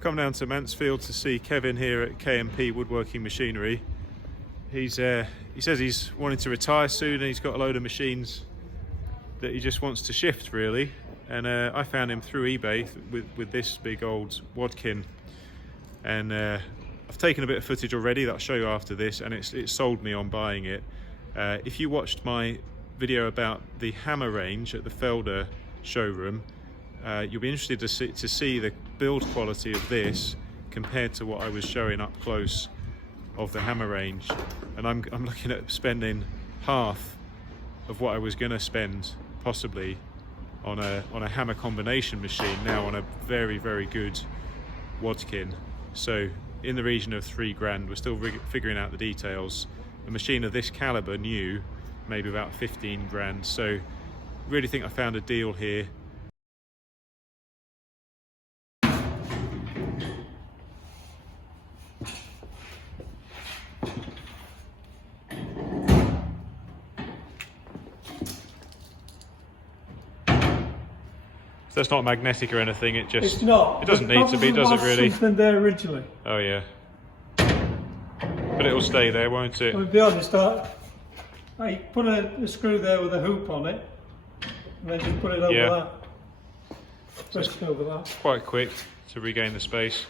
Come down to Mansfield to see Kevin here at K&P Woodworking Machinery. He says he's wanting to retire soon and he's got a load of machines that he just wants to shift really. And I found him through eBay with this big old Wadkin, and I've taken a bit of footage already that I'll show you after this, and it sold me on buying it. If you watched my video about the hammer range at the Felder showroom, you'll be interested to see the build quality of this compared to what I was showing up close of the hammer range, and I'm looking at spending half of what I was going to spend possibly on a hammer combination machine now on a very good Wadkin. So in the region of £3 we're still figuring out the details. A machine of this caliber new, maybe about 15 grand. So really think I found a deal here. That's not magnetic or anything, it just... It's not. It doesn't need to be, does it really? Something there originally. Oh yeah. But it'll stay there, won't it? I'll be honest, I put a screw there with a hoop on it, and then just put it over that. Press it over that. Quite quick to regain the space.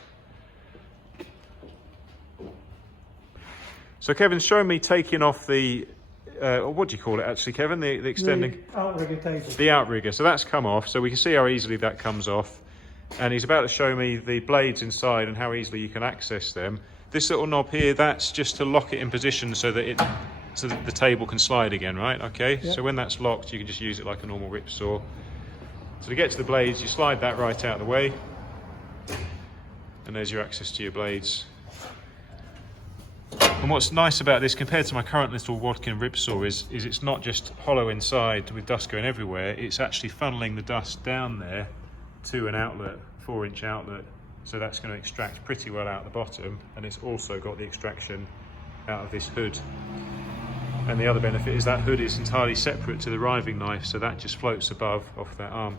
So Kevin's showing me taking off the... what do you call it actually, Kevin? The extending... The outrigger table. The outrigger. So that's come off, so we can see how easily that comes off. And he's about to show me the blades inside and how easily you can access them. This little knob here, that's just to lock it in position so that the table can slide again, right? Okay, yep. So when that's locked, you can just use it like a normal rip saw. So to get to the blades, you slide that right out of the way. And there's your access to your blades. And what's nice about this compared to my current little Wadkin rip saw is it's not just hollow inside with dust going everywhere, it's actually funneling the dust down there to an outlet, 4-inch outlet. So that's going to extract pretty well out the bottom, and it's also got the extraction out of this hood. And the other benefit is that hood is entirely separate to the riving knife, so that just floats above off that arm.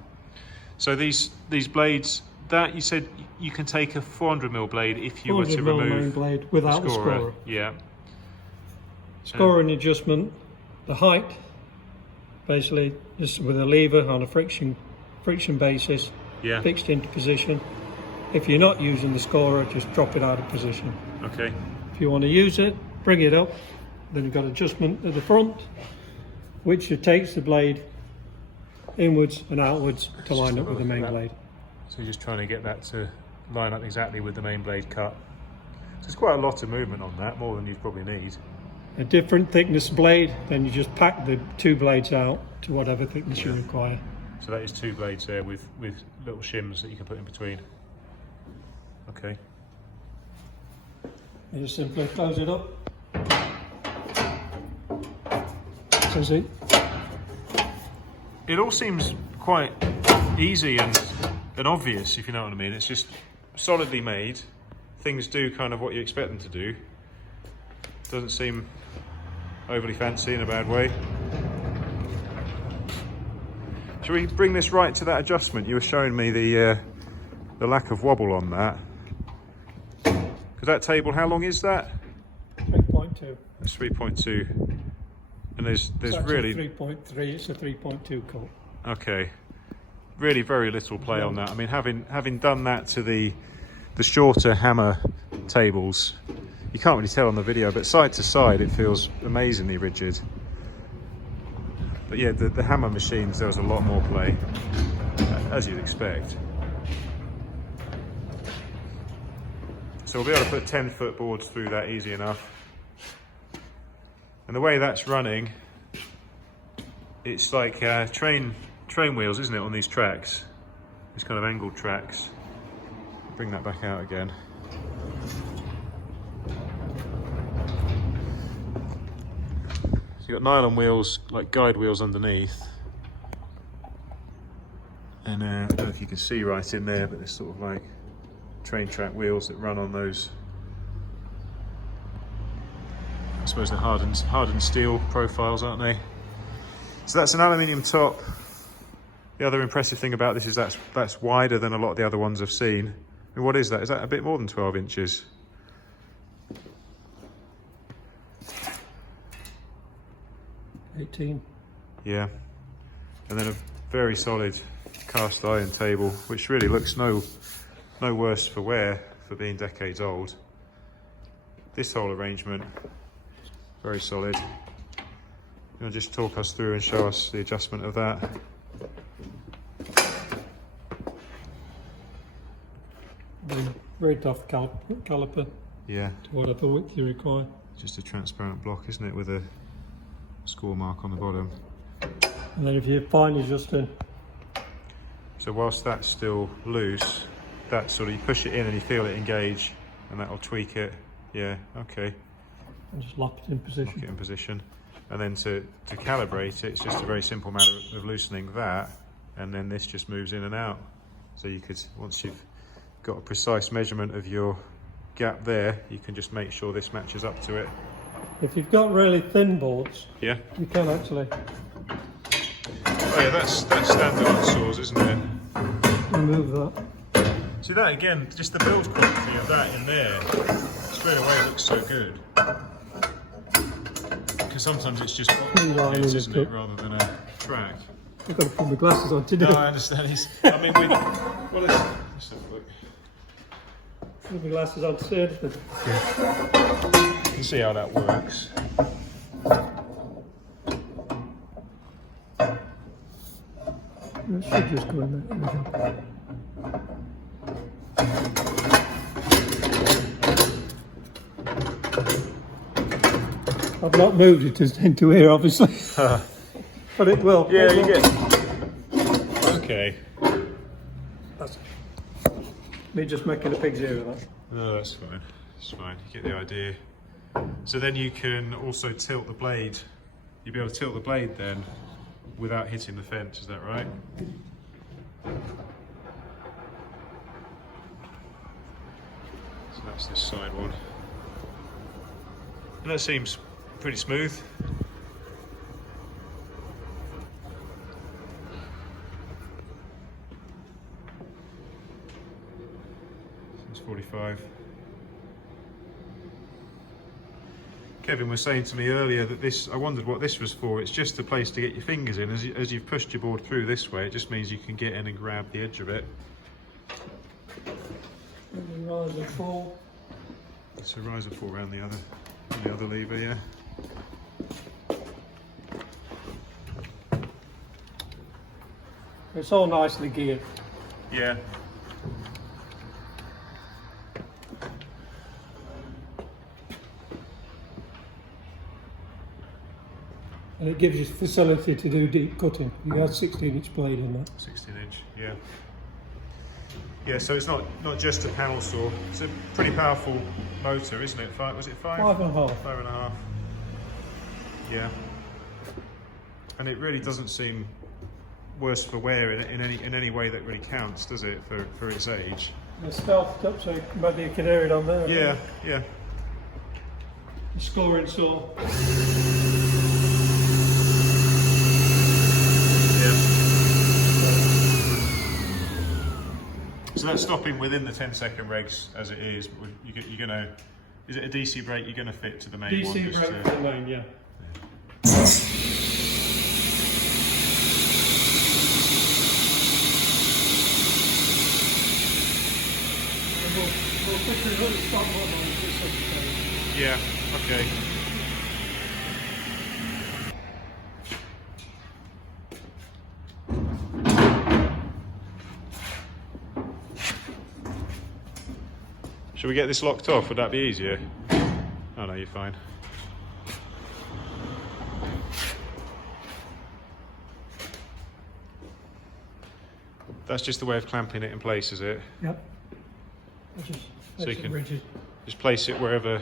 So these blades, that you said you can take a 400mm blade if you were to remove main blade without the scorer. Yeah. Scoring adjustment, the height, basically just with a lever on a friction basis, fixed into position. If you're not using the scorer, just drop it out of position. Okay. If you want to use it, bring it up. Then you've got adjustment at the front, which takes the blade inwards and outwards to line up with the main blade. So you're just trying to get that to line up exactly with the main blade cut. So it's quite a lot of movement on that, more than you probably need. A different thickness blade, then you just pack the two blades out to whatever thickness you require. So that is two blades there with little shims that you can put in between. Okay. You just simply close it up. That's it. It all seems quite easy and obvious, if you know what I mean. It's just solidly made. Things do kind of what you expect them to do. Doesn't seem overly fancy in a bad way. Shall we bring this right to that adjustment? You were showing me the lack of wobble on that. Because that table, how long is that? 3.2. It's 3.2. And there's really 3.3. It's a 3.2 cut. Okay. Really very little play on that. I mean, having done that to the shorter hammer tables, you can't really tell on the video, but side to side it feels amazingly rigid. But yeah, the hammer machines, there was a lot more play, as you'd expect. So we'll be able to put 10-foot boards through that easy enough. And the way that's running, it's like train wheels, isn't it, on these tracks? These kind of angled tracks. Bring that back out again. So you've got nylon wheels, like guide wheels underneath. And I don't know if you can see right in there, but there's sort of like train track wheels that run on those I suppose they're hardened steel profiles, aren't they? So that's an aluminium top. The other impressive thing about this is that's wider than a lot of the other ones I've seen. I mean, what is that? Is that a bit more than 12 inches? $18. Yeah. And then a very solid cast iron table, which really looks no worse for wear for being decades old. This whole arrangement, very solid. You want to just talk us through and show us the adjustment of that? Very tough caliper. Yeah. To whatever width you require. Just a transparent block, isn't it, with a score mark on the bottom. And then if you find you're just in. So whilst that's still loose, that sort of, you push it in and you feel it engage, and that'll tweak it. Yeah, okay. And just lock it in position. Lock it in position. And then to calibrate it, it's just a very simple matter of loosening that, and then this just moves in and out. So you could, once you've got a precise measurement of your gap there, you can just make sure this matches up to it. If you've got really thin boards, yeah, you can actually. Oh yeah, that's standard on saws, isn't it? Remove that. See that again, just the build quality of that in there, straight away it looks so good. Because sometimes it's just boxes, isn't it, rather than a track. I've got to put my glasses on to do it. No, I understand. I mean, well, let's have a look. Put my glasses on to see anything. Yeah. You can see how that works. It should just go in there. I've not moved it into here, obviously. But it will. Yeah, you get. Okay. That's me just making a pig's ear of that. No, that's fine. It's fine. You get the idea. So then you can also tilt the blade. You'll be able to tilt the blade then without hitting the fence, is that right? So that's this side one. And that seems pretty smooth. It's 45. Kevin was saying to me earlier that this, I wondered what this was for. It's just a place to get your fingers in. As you've pushed your board through this way, it just means you can get in and grab the edge of it. And rise and fall. It's a rise and fall around the other lever, yeah. It's all nicely geared. Yeah. And it gives you facility to do deep cutting. You have 16-inch blade on that. 16-inch, yeah. Yeah, so it's not just a panel saw. It's a pretty powerful motor, isn't it? Was it 5? 5.5. 5.5. Yeah. And it really doesn't seem worse for wear in any way that really counts, does it, for its age? It's stealthed up so maybe you can hear it on there. Yeah, yeah. The scoring saw. So that's stopping within the 10-second regs as it is. But you're gonna, is it a DC brake you're gonna fit to the main one? DC brake to the main, yeah. We'll quickly look at the stop button on this. Yeah. Okay. Shall we get this locked off? Would that be easier? Oh no, you're fine. That's just the way of clamping it in place, is it? Yep. So you can just place it wherever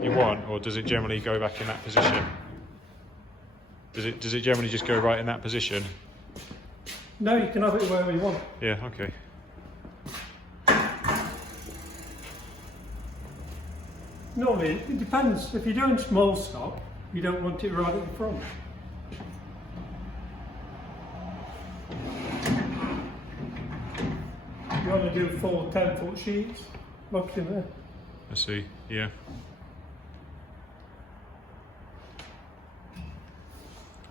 you want, or does it generally go back in that position? Does it generally just go right in that position? No, you can have it wherever you want. Yeah, okay. Normally, it depends. If you're doing small stock, you don't want it right at the front. You want to do full 10-foot sheets, look in there. I see, yeah.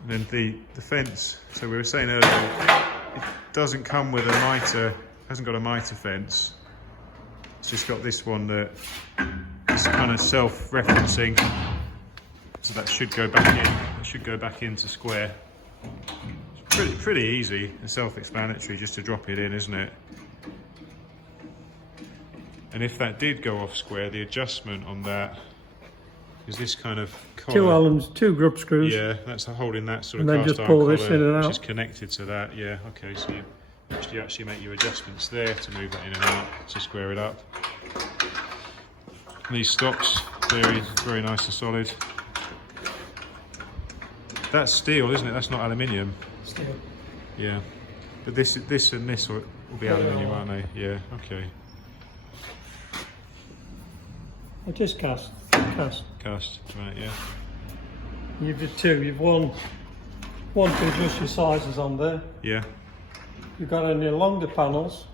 And then the fence, so we were saying earlier, it doesn't come with a mitre, hasn't got a mitre fence. It's just got this one that is kind of self-referencing, so that should go back in. It should go back into square. It's pretty easy and self-explanatory just to drop it in, isn't it? And if that did go off square, the adjustment on that is this kind of collar. 2 Allens, 2 grub screws. Yeah, that's holding that sort of and then cast just pull iron this collar, in and out. which is connected to that. Yeah, okay, so you actually make your adjustments there to move that in and out to square it up. And these stops, very nice and solid. That's steel, isn't it? That's not aluminium. Steel. Yeah, but this and this will be aluminium, aren't they? Yeah, okay. I just cast, Right, yeah. You've just 2. You've one to adjust your sizes on there. Yeah. You've got on your longer panels.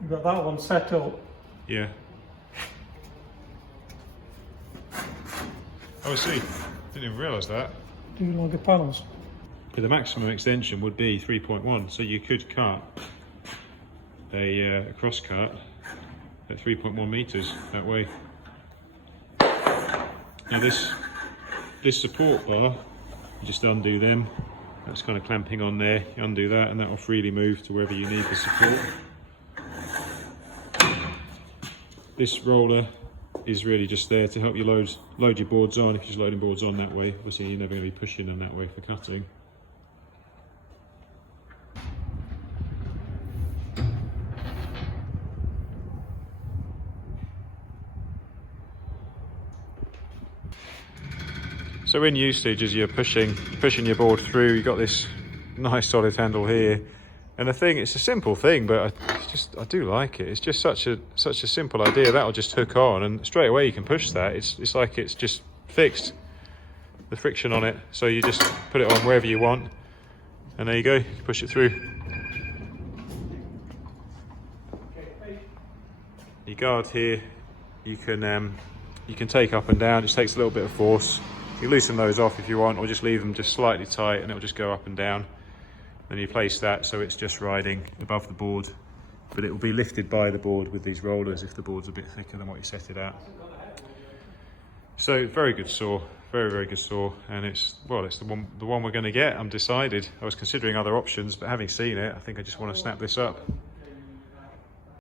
You've got that one set up. Yeah. Oh, I see. Didn't even realise that. Do longer panels. But the maximum extension would be 3.1, so you could cut a cross cut at 3.1 meters that way. Now this support bar, you just undo them. That's kind of clamping on there. You undo that, and that will freely move to wherever you need the support. This roller is really just there to help you load your boards on. If you're just loading boards on that way, obviously you're never going to be pushing them that way for cutting. So in usage, as you're pushing your board through, you've got this nice solid handle here. And the thing, it's a simple thing, but I do like it. It's just such a simple idea. That'll just hook on, and straight away you can push that. It's like it's just fixed, the friction on it. So you just put it on wherever you want, and there you go. You push it through. Your guard here, you can take up and down. It just takes a little bit of force. You loosen those off if you want, or just leave them just slightly tight, and it'll just go up and down. Then you place that so it's just riding above the board, but it will be lifted by the board with these rollers if the board's a bit thicker than what you set it at. So very good saw, very good saw, and it's the one we're going to get. I'm decided. I was considering other options, but having seen it, I think I just want to snap this up.